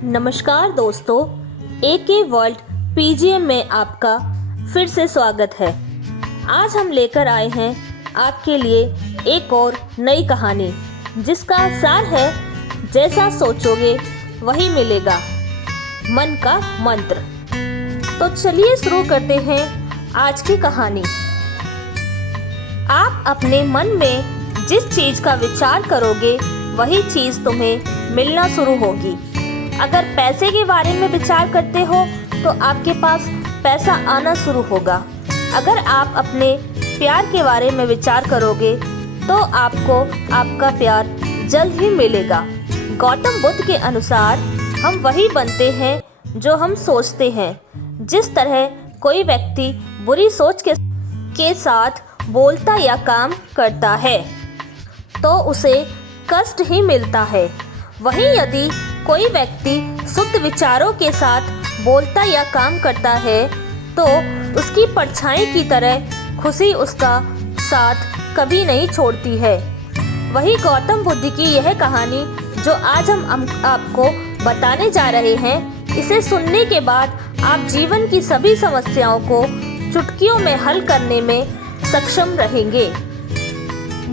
नमस्कार दोस्तों, एके world PGM में आपका फिर से स्वागत है। आज हम लेकर आए हैं आपके लिए एक और नई कहानी जिसका सार है जैसा सोचोगे वही मिलेगा, मन का मंत्र। तो चलिए शुरू करते हैं आज की कहानी। आप अपने मन में जिस चीज़ का विचार करोगे वही चीज़ तुम्हें मिलना शुरू होगी। अगर पैसे के बारे में विचार करते हो तो आपके पास पैसा आना शुरू होगा। अगर आप अपने प्यार के बारे में विचार करोगे तो आपको आपका प्यार जल्द ही मिलेगा। गौतम बुद्ध के अनुसार हम वही बनते हैं जो हम सोचते हैं। जिस तरह कोई व्यक्ति बुरी सोच के साथ बोलता या काम करता है तो उसे कष्ट ही मिलता है, वहीं यदि कोई व्यक्ति शुद्ध विचारों के साथ बोलता या काम करता है तो उसकी परछाई की तरह खुशी उसका साथ कभी नहीं छोड़ती है। वही गौतम बुद्ध की यह कहानी जो आज हम आपको बताने जा रहे हैं, इसे सुनने के बाद आप जीवन की सभी समस्याओं को चुटकियों में हल करने में सक्षम रहेंगे।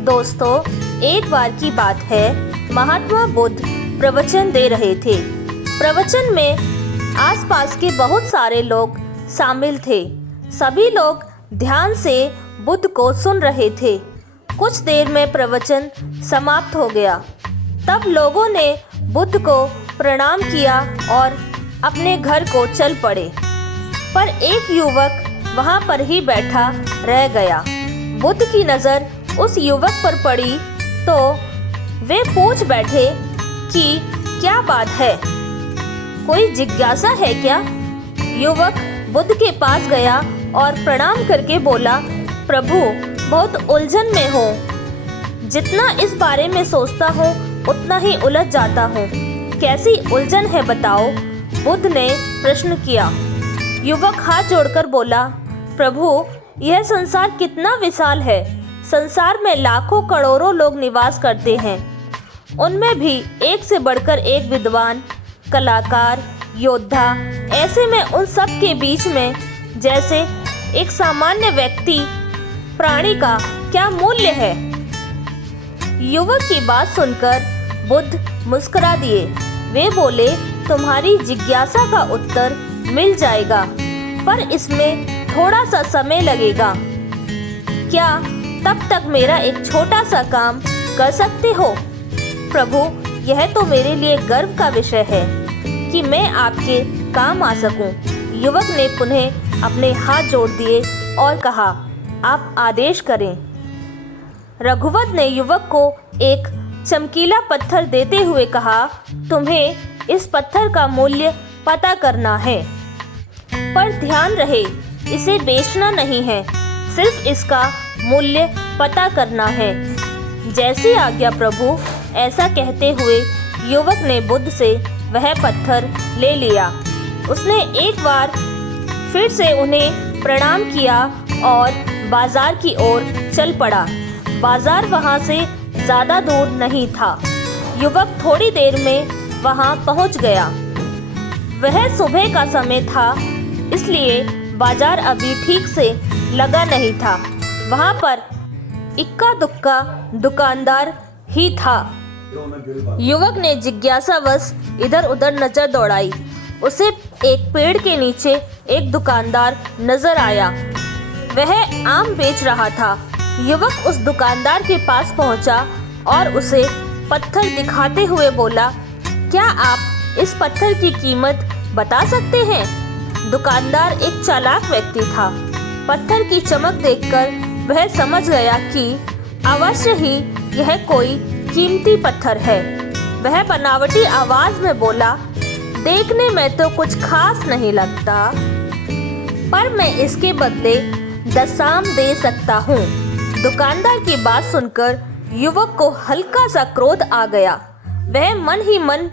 दोस्तों, एक बार की बात है, महात्मा बुद्ध प्रवचन दे रहे थे। प्रवचन में आसपास के बहुत सारे लोग शामिल थे। सभी लोग ध्यान से बुद्ध को सुन रहे थे। कुछ देर में प्रवचन समाप्त हो गया। तब लोगों ने बुद्ध को प्रणाम किया और अपने घर को चल पड़े। पर एक युवक वहां पर ही बैठा रह गया। बुद्ध की नज़र उस युवक पर पड़ी तो वे पूछ बैठे कि क्या बात है, कोई जिज्ञासा है क्या? युवक बुद्ध के पास गया और प्रणाम करके बोला, प्रभु, बहुत उलझन में हूँ। जितना इस बारे में सोचता हूँ उतना ही उलझ जाता हूँ। कैसी उलझन है बताओ? बुद्ध ने प्रश्न किया। युवक हाथ जोड़कर बोला, प्रभु, यह संसार कितना विशाल है। संसार में लाखों करोड़ों लोग निवास करते हैं। उनमें भी एक से बढ़कर एक विद्वान, कलाकार, योद्धा। ऐसे में उन सब के बीच में जैसे एक सामान्य व्यक्ति प्राणी का क्या मूल्य है? युवक की बात सुनकर बुद्ध मुस्कुरा दिए। वे बोले, तुम्हारी जिज्ञासा का उत्तर मिल जाएगा, पर इसमें थोड़ा सा समय लगेगा। क्या तब तक मेरा एक छोटा सा काम कर सकते हो? प्रभु, यह तो मेरे लिए गर्व का विषय है कि मैं आपके काम आ सकूं। युवक ने पुनः अपने हाथ जोड़ दिए और कहा, आप आदेश करें। रघुवत ने युवक को एक चमकीला पत्थर देते हुए कहा, तुम्हें इस पत्थर का मूल्य पता करना है, पर ध्यान रहे इसे बेचना नहीं है, सिर्फ इसका मूल्य पता करना है। जैसी आज्ञा प्रभु। ऐसा कहते हुए युवक ने बुद्ध से वह पत्थर ले लिया। उसने एक बार फिर से उन्हें प्रणाम किया और बाजार की ओर चल पड़ा। बाजार वहां से ज़्यादा दूर नहीं था। युवक थोड़ी देर में वहां पहुंच गया। वह सुबह का समय था, इसलिए बाजार अभी ठीक से लगा नहीं था। वहां पर इक्का दुक्का दुकानदार ही था। युवक ने जिज्ञासावश इधर उधर नजर दौड़ाई। उसे एक पेड़ के नीचे एक दुकानदार नजर आया। वह आम बेच रहा था। युवक उस दुकानदार के पास पहुंचा और उसे पत्थर दिखाते हुए बोला, क्या आप इस पत्थर की कीमत बता सकते हैं? दुकानदार एक चालाक व्यक्ति था। पत्थर की चमक देखकर वह समझ गया कि अवश्य ही यह कोई कीमती पत्थर है। वह बनावटी आवाज में बोला, देखने में तो कुछ खास नहीं लगता, पर मैं इसके बदले दशाम दे सकता हूँ। दुकानदार की बात सुनकर युवक को हल्का सा क्रोध आ गया। वह मन ही मन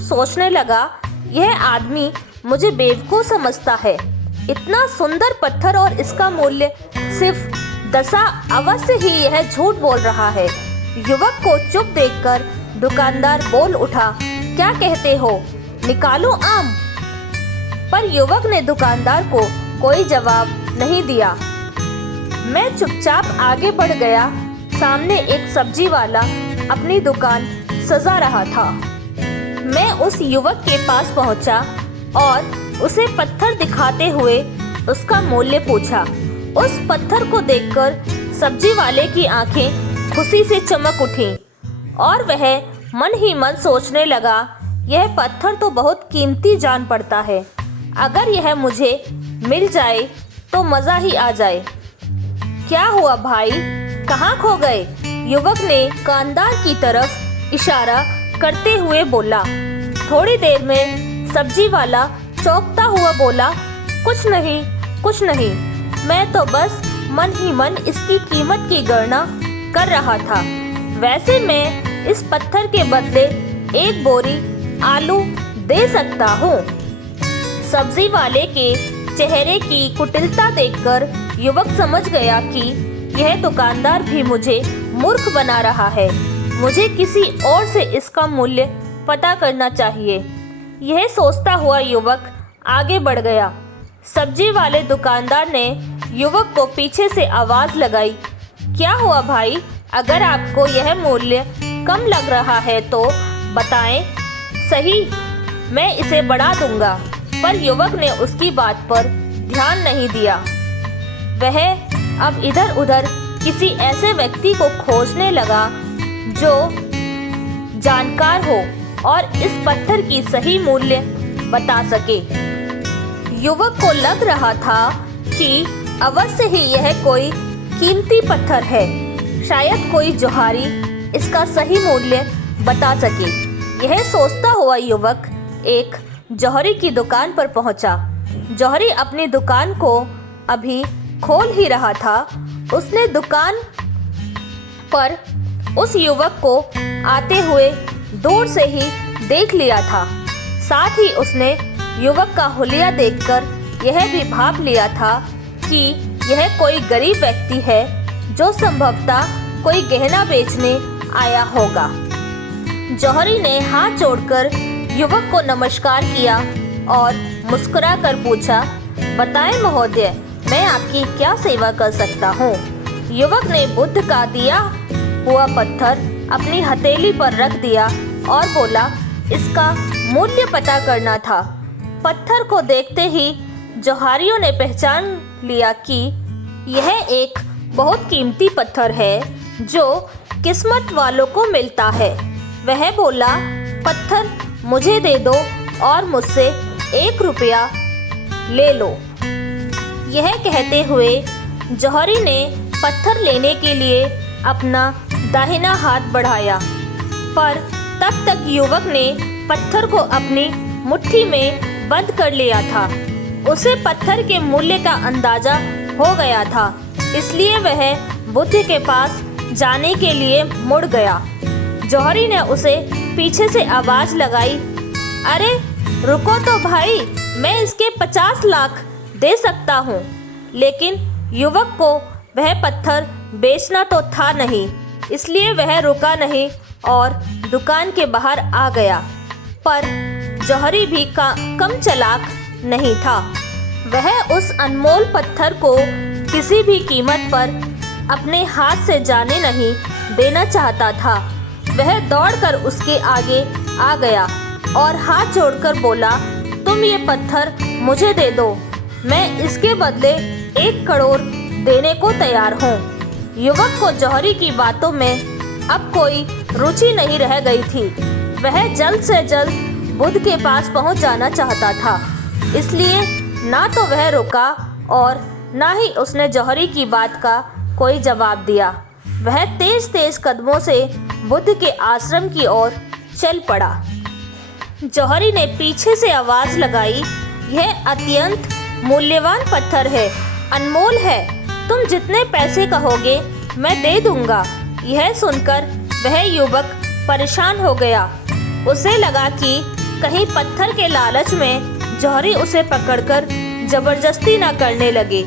सोचने लगा, यह आदमी मुझे बेवकूफ़ समझता है। इतना सुंदर पत्थर और इसका मूल्य सिर्फ दशा, अवश्य ही यह झूठ बोल रहा है। युवक को चुप देखकर दुकानदार बोल उठा, क्या कहते हो? निकालूं आम? पर युवक ने दुकानदार को कोई जवाब नहीं दिया। मैं चुपचाप आगे बढ़ गया। सामने एक सब्जी वाला अपनी दुकान सजा रहा था। मैं उस युवक के पास पहुंचा और उसे पत्थर दिखाते हुए उसका मूल्य पूछा। उस पत्थर को देखकर सब्जी वाले की आंखें खुशी से चमक उठीं और वह मन ही मन सोचने लगा, यह पत्थर तो बहुत कीमती जान पड़ता है। अगर यह मुझे मिल जाए तो मज़ा ही आ जाए। क्या हुआ भाई, कहाँ खो गए? युवक ने दुकानदार की तरफ इशारा करते हुए बोला। थोड़ी देर में सब्जी वाला चौंकता हुआ बोला, कुछ नहीं, मैं तो बस मन ही मन इसकी कीमत की गणना कर रहा था। वैसे मैं इस पत्थर के बदले एक बोरी आलू दे सकता हूँ। सब्जी वाले के चेहरे की कुटिलता देखकर युवक समझ गया कि यह दुकानदार भी मुझे मूर्ख बना रहा है। मुझे किसी और से इसका मूल्य पता करना चाहिए। यह सोचता हुआ युवक आगे बढ़ गया। सब्जी वाले दुकानदार ने युवक को पीछे से आवाज़ लगाई, क्या हुआ भाई? अगर आपको यह मूल्य कम लग रहा है तो बताएं, सही मैं इसे बढ़ा दूंगा। पर युवक ने उसकी बात पर ध्यान नहीं दिया। वह अब इधर उधर किसी ऐसे व्यक्ति को खोजने लगा जो जानकार हो और इस पत्थर की सही मूल्य बता सके। युवक को लग रहा था कि अवश्य ही यह कोई कीमती पत्थर है। शायद कोई जोहारी इसका सही मूल्य बता सके। यह सोचता हुआ युवक एक जौहरी की दुकान पर पहुंचा। जौहरी अपनी दुकान को अभी खोल ही रहा था। उसने दुकान पर उस युवक को आते हुए दूर से ही देख लिया था। साथ ही उसने युवक का हुलिया देखकर यह भी भाप लिया था कि यह कोई गरीब व्यक्ति है जो संभवतः कोई गहना बेचने आया होगा। जौहरी ने हाथ जोड़कर युवक को नमस्कार किया और मुस्कुराकर पूछा, बताएं महोदय, मैं आपकी क्या सेवा कर सकता हूँ? युवक ने बुद्ध का दिया हुआ पत्थर अपनी हथेली पर रख दिया और बोला, इसका मूल्य पता करना था। पत्थर को देखते ही जौहरियों ने पहचान लिया कि यह एक बहुत कीमती पत्थर है जो किस्मत वालों को मिलता है। वह बोला, पत्थर मुझे दे दो और मुझसे 1 रुपया ले लो। यह कहते हुए जौहरी ने पत्थर लेने के लिए अपना दाहिना हाथ बढ़ाया, पर तब तक युवक ने पत्थर को अपनी मुट्ठी में बंद कर लिया था। उसे पत्थर के मूल्य का अंदाजा हो गया था, इसलिए वह बुद्ध के पास जाने के लिए मुड़ गया। जौहरी ने उसे पीछे से आवाज़ लगाई, अरे रुको तो भाई, मैं इसके 50 लाख दे सकता हूँ। लेकिन युवक को वह पत्थर बेचना तो था नहीं, इसलिए वह रुका नहीं और दुकान के बाहर आ गया। पर जौहरी भी कम चालाक नहीं था। वह उस अनमोल पत्थर को किसी भी कीमत पर अपने हाथ से जाने नहीं देना चाहता था। वह दौड़कर उसके आगे आ गया और हाथ जोड़कर बोला, तुम ये पत्थर मुझे दे दो, मैं इसके बदले 1 करोड़ देने को तैयार हूँ। युवक को जौहरी की बातों में अब कोई रुचि नहीं रह गई थी। वह जल्द से जल्द बुद्ध के पास पहुंच जाना चाहता था, इसलिए ना तो वह रुका और ना ही उसने जौहरी की बात का कोई जवाब दिया। वह तेज तेज कदमों से बुद्ध के आश्रम की ओर चल पड़ा। जौहरी ने पीछे से आवाज़ लगाई, यह अत्यंत मूल्यवान पत्थर है, अनमोल है, तुम जितने पैसे कहोगे मैं दे दूंगा। यह सुनकर वह युवक परेशान हो गया। उसे लगा कि कहीं पत्थर के लालच में जौहरी उसे पकड़कर जबरदस्ती न करने लगे,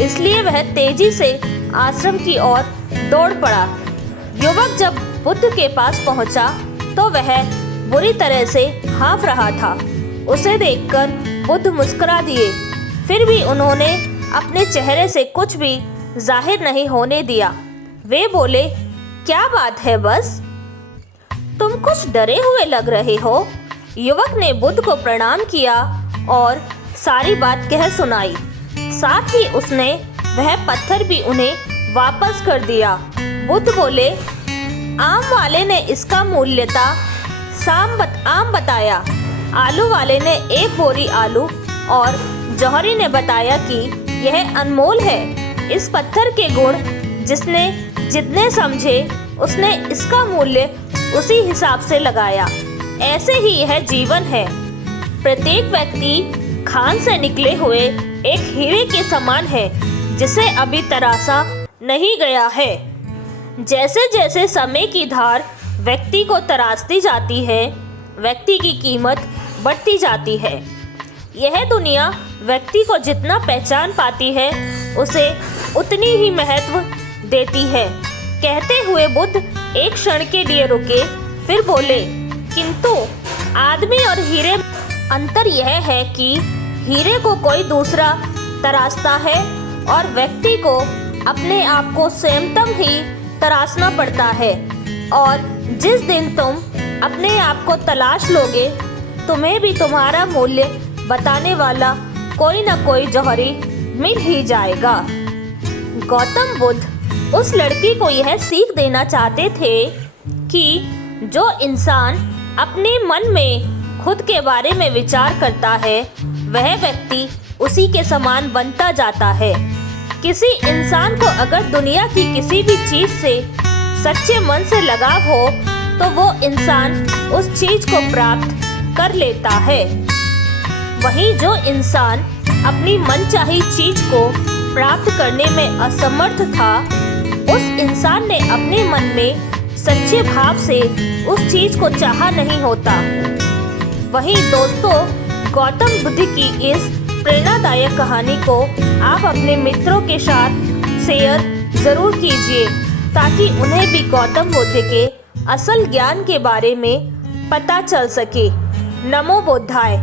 इसलिए वह तेजी से आश्रम की ओर दौड़ पड़ा। युवक जब बुद्ध के पास पहुंचा तो वह बुरी तरह से हाँफ रहा था। उसे देखकर बुद्ध मुस्कुरा दिए। फिर भी उन्होंने अपने चेहरे से कुछ भी जाहिर नहीं होने दिया। वे बोले, क्या बात है बस, तुम कुछ डरे हुए लग रहे हो। युवक ने बुद्ध को प्रणाम किया और सारी बात कह सुनाई। साथ ही उसने वह पत्थर भी उन्हें वापस कर दिया। बुद्ध बोले, आम वाले ने इसका मूल्यता आम बताया। आलू वाले ने एक बोरी आलू और जौहरी ने बताया कि यह अनमोल है। इस पत्थर के गुण जिसने जितने समझे उसने इसका मूल्य उसी हिसाब से लगाया। ऐसे ही यह जीवन है। प्रत्येक व्यक्ति खान से निकले हुए एक हीरे के समान है जिसे अभी तराशा नहीं गया है। जैसे जैसे समय की धार व्यक्ति को तराशती जाती है, व्यक्ति की कीमत बढ़ती जाती है। यह दुनिया व्यक्ति को जितना पहचान पाती है उसे उतनी ही महत्व देती है। कहते हुए बुद्ध एक क्षण के लिए रुके, फिर बोले, किंतु आदमी और हीरे अंतर यह है कि हीरे को कोई दूसरा तराशता है और व्यक्ति को अपने आप को स्वयं ही तराशना पड़ता है। और जिस दिन तुम अपने आप को तलाश लोगे, तुम्हें भी तुम्हारा मूल्य बताने वाला कोई न कोई जौहरी मिल ही जाएगा। गौतम बुद्ध उस लड़की को यह सीख देना चाहते थे कि जो इंसान अपने मन में खुद के बारे में विचार करता है, वह व्यक्ति उसी के समान बनता जाता है। किसी इंसान को अगर दुनिया की किसी भी चीज़ से सच्चे मन से लगाव हो तो वो इंसान उस चीज़ को प्राप्त कर लेता है। वहीं जो इंसान अपनी मनचाही चीज़ को प्राप्त करने में असमर्थ था, उस इंसान ने अपने मन में सच्चे भाव से उस चीज़ को चाहा नहीं होता। वहीं दोस्तों, गौतम बुद्ध की इस प्रेरणादायक कहानी को आप अपने मित्रों के साथ शेयर ज़रूर कीजिए ताकि उन्हें भी गौतम बुद्ध के असल ज्ञान के बारे में पता चल सके। नमो बुद्धाय।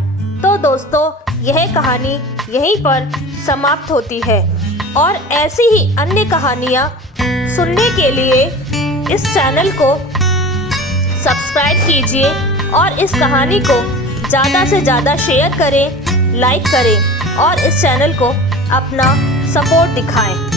तो दोस्तों, यह कहानी यहीं पर समाप्त होती है और ऐसी ही अन्य कहानियाँ सुनने के लिए इस चैनल को सब्सक्राइब कीजिए और इस कहानी को ज़्यादा से ज़्यादा शेयर करें, लाइक करें और इस चैनल को अपना सपोर्ट दिखाएं।